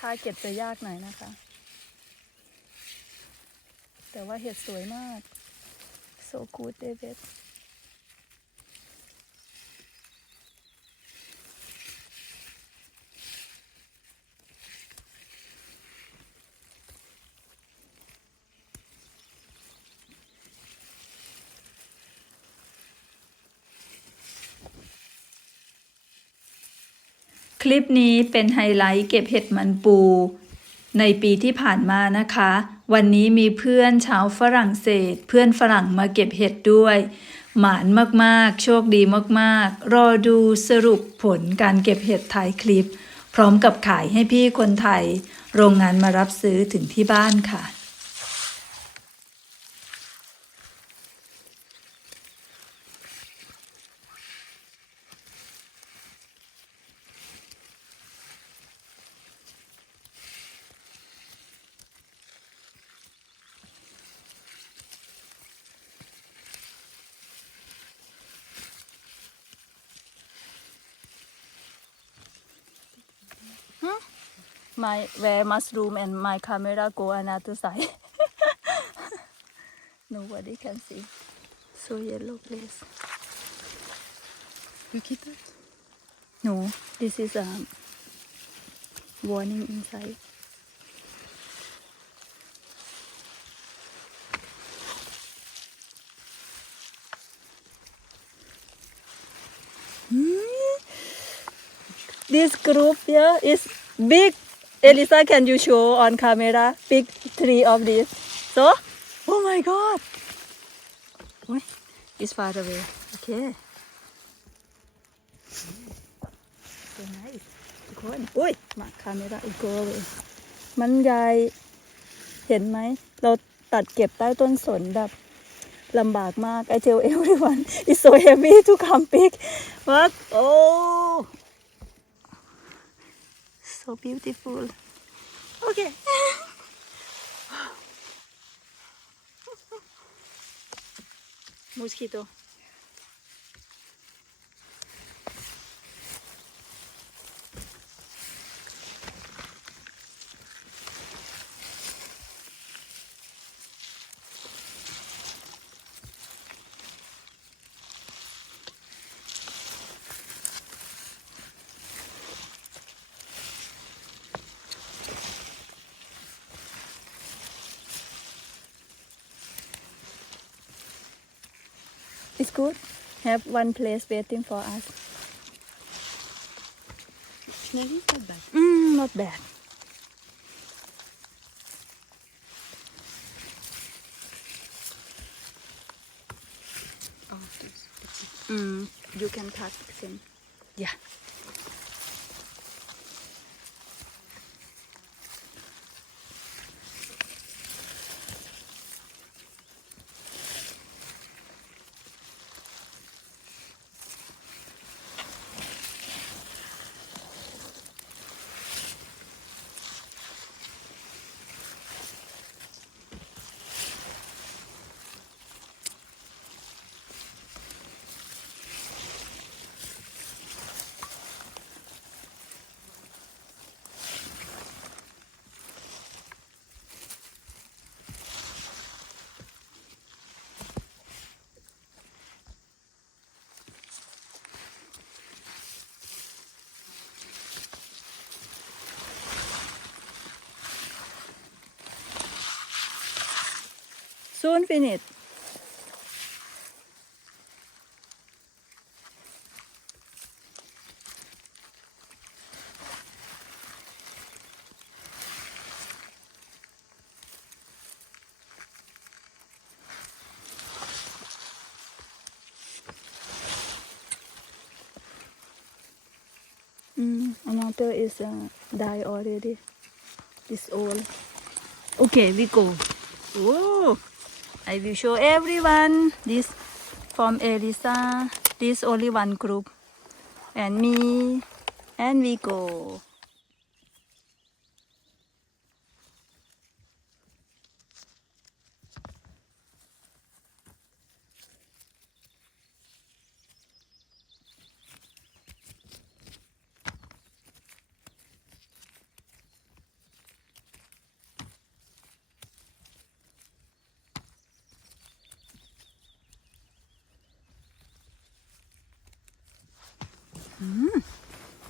ถ้าเก็บจะยากหน่อยนะคะ แต่ว่าเห็ดสวยมาก so good David คลิปนี้เป็นไฮไลท์เก็บเห็ดมันปู ในปีที่ผ่านมานะคะ วันนี้มีเพื่อนชาวฝรั่งเศส เพื่อนฝรั่งมาเก็บเห็ดด้วย หมานมากๆ โชคดีมากๆ รอดูสรุปผลการเก็บเห็ดถ่ายคลิป พร้อมกับขายให้พี่คนไทย โรงงานมารับซื้อถึงที่บ้านค่ะ my where mushroom and my camera go another side nobody can see so yellow place Look at that. no this is a warning inside Hmm. this group here is big. Elisa, can you show on camera big tree of this? So, oh my god. It's far away. Okay. So nice. ทุกคนอุ้ย มาคาเมราอีกโกเลยมันใหญ่เห็นไหม เราตัดเก็บใต้ต้นสนแบบลำบากมาก I tell everyone it's so heavy to come pick but oh so beautiful. Okay. Mosquito. It's good. Have one place waiting for us. It's not bad. Mm, not bad. Oh, this. Mm, you can cut them. Yeah. Soon finish. Mm, another is uh, die already. It's old. Okay, we go. Whoa! I will show everyone this from Elisa. This only one group. And me. And we go.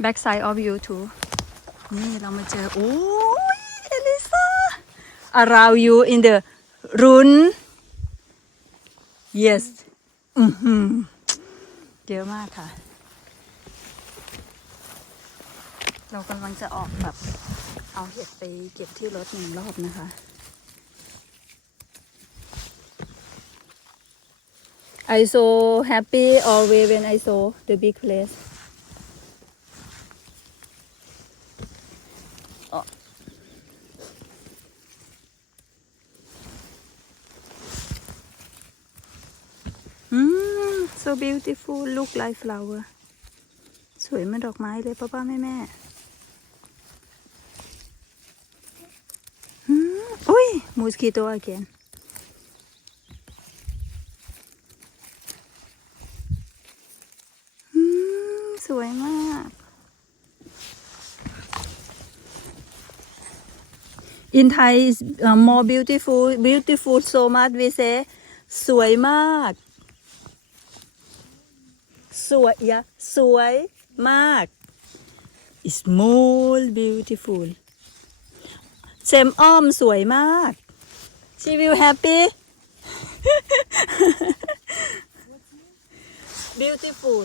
Back side of you too นี่เรามาเจอ โอ้ยเอลิซา around you in the room yes เยอะมากค่ะ เรากำลังจะออกแบบ เอาเห็ดไปเก็บที่รถหนึ่งรอบนะคะ I so happy always when I saw the big place อ๋อ อืม so beautiful look like flower สวยเหมือนดอกไม้เลยป้าป้าแม่แม่อุ้ย mosquito again สวยมาก In Thai is uh, more beautiful beautiful so much we say สวยมาก สวยยะสวยมาก is more beautiful เซมอ้อมสวยมาก she will happy beautiful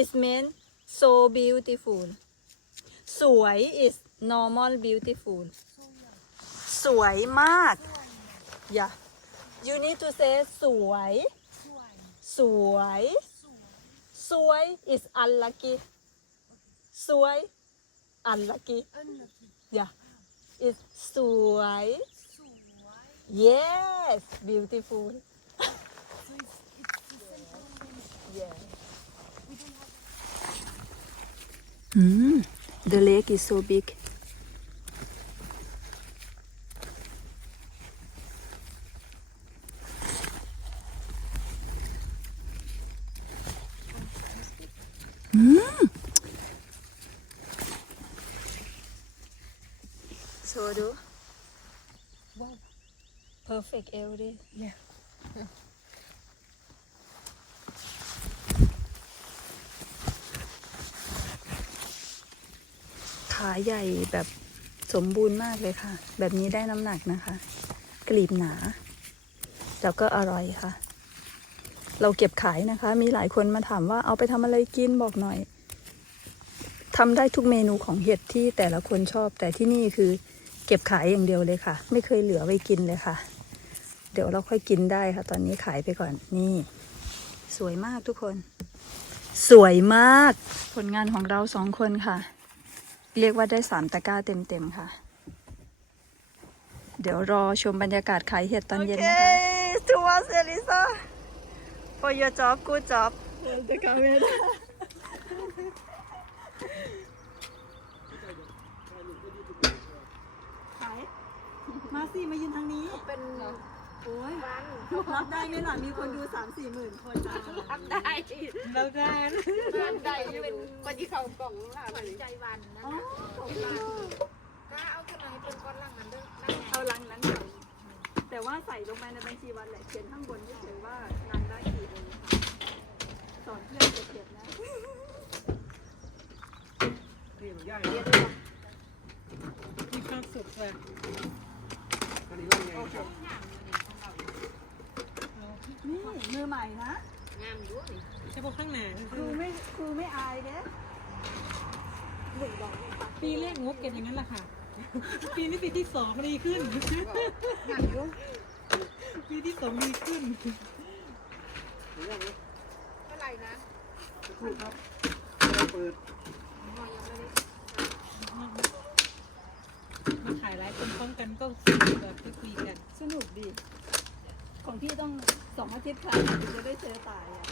is mean so beautiful สวย is normal beautiful สวยมาก yeah you need to say สวย สวย สวย is unlucky สวย unlucky yeah is สวย yes beautiful yeah mm, the lake is so big โชว์ดู perfect every Yeah. ขาใหญ่แบบสมบูรณ์มากเลยค่ะ แบบนี้ได้น้ำหนักนะคะ กลีบหนา แล้วก็อร่อยค่ะ เราเก็บขายนะคะ มีหลายคนมาถามว่าเอาไปทำอะไรกินบอกหน่อยทำได้ทุกเมนูของเห็ดที่แต่ละคนชอบแต่ที่นี่คือเก็บขายอย่างเดียวเลยค่ะ ไม่เคยเหลือไว้กินเลยค่ะ เดี๋ยวเราค่อยกินได้ค่ะ ตอนนี้ขายไปก่อนนี่ สวยมากทุกคน สวยมาก ผลงานของเราสองคนค่ะ เรียกว่าได้สามตะกร้าเต็มๆค่ะ เดี๋ยวรอชมบรรยากาศขายเห็ดตอนเย็นนะคะ to us Elisa for your job good job the camera ขาย มาสิมายืนทางนี้ เป็นโอ้ยรับได้ไหมล่ะ มีคนดูสามสี่หมื่นคนนะทำได้เราได้ได้ได้เป็นคนที่เขากล่องค่ะใจวันนะอ๋อถ้าเอาขึ้นมาให้เป็นก้อนล่างนั้นเด้อเอาลังนั้นเดี๋ยวแต่ว่าใส่ลงไปในบัญชีวันแหละเขียนข้างบนเฉยๆว่านันได้กี่องค์ค่ะสอนเพื่อนเก็บๆนะมีความสุขเลย นี่มือใหม่นะ งามด้วย เฉ พาะข้างหน้าครูไม่ครูไม่อายเด้ปีแรกงบเก็บอย่างนั้นแหละค่ะ ปีนี้ปีที่สองดีขึ้นงามด้วยปีที่สองดีขึ้นเท่าไหร่นะถูกครับเปิดหอยยังไม่ได้มาขายหลายคนพร้อมกันก็แบบคุยกัน สนุกดี ของพี่ต้องสองอาทิตย์ครั้งถึงจะได้เจอตายอะ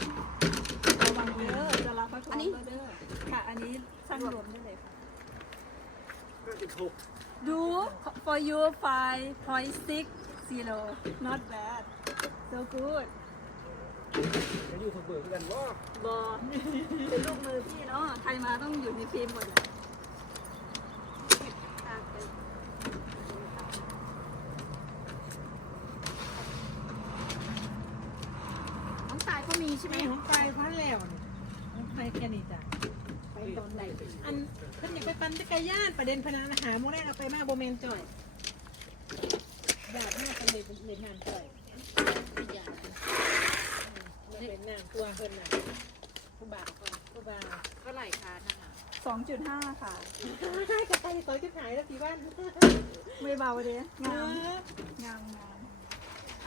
ระวังเด้อจะรับพระคองเด้อค่ะ อันนี้สร้างรวมได้เลยค่ะ ดู for you five point six zero not bad so good จะอยู่ถูกเบิกกันว่าบอเป็นลูกมือพี่เนาะใครมาต้องอยู่ในฟิล์มหมดเลยตามไป น้องตายก็มีใช่ไหม แม่ของไป พันแล้วนี่ของไปแค่นี้จ้ะไปตอนไหนอันท่านอยากไปปั่นจักรยานประเด็นพนันอาหารโมได้เอาไปมาโบเมนจ่อยบาดมากเป็นเลยเป็นงานจ่อยมันเป็นนางตัวเพิ่นน่ะผู้บ่าวผู้บ่าวเท่าไหร่คะนั่นน่ะ2.5ค่ะใช่กับไปสอยจุดหายแล้วสีบ้านไม่เบาเลยงามงามงามอั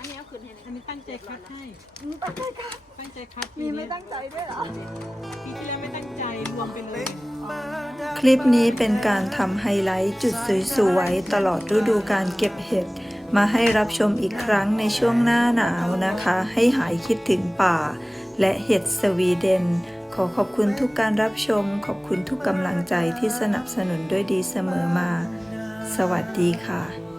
นนี้เอาคืนให้เลยอันนี้ตั้งใจคัดให้ ตั้งใจค่ะตั้งใจคัดมีไม่ตั้งใจด้วยเหรอ ปีที่แล้วไม่ตั้งใจรวมไปเลย คลิปนี้เป็นการทำไฮไลท์จุดสวยๆตลอดฤดูการเก็บเห็ด มาให้รับชมอีกครั้งในช่วงหน้าหนาวนะคะ ให้หายคิดถึงป่า และเห็ดสวีเดน ขอขอบคุณทุกการรับชม ขอบคุณทุกกำลังใจที่สนับสนุนด้วยดีเสมอมา สวัสดีค่ะ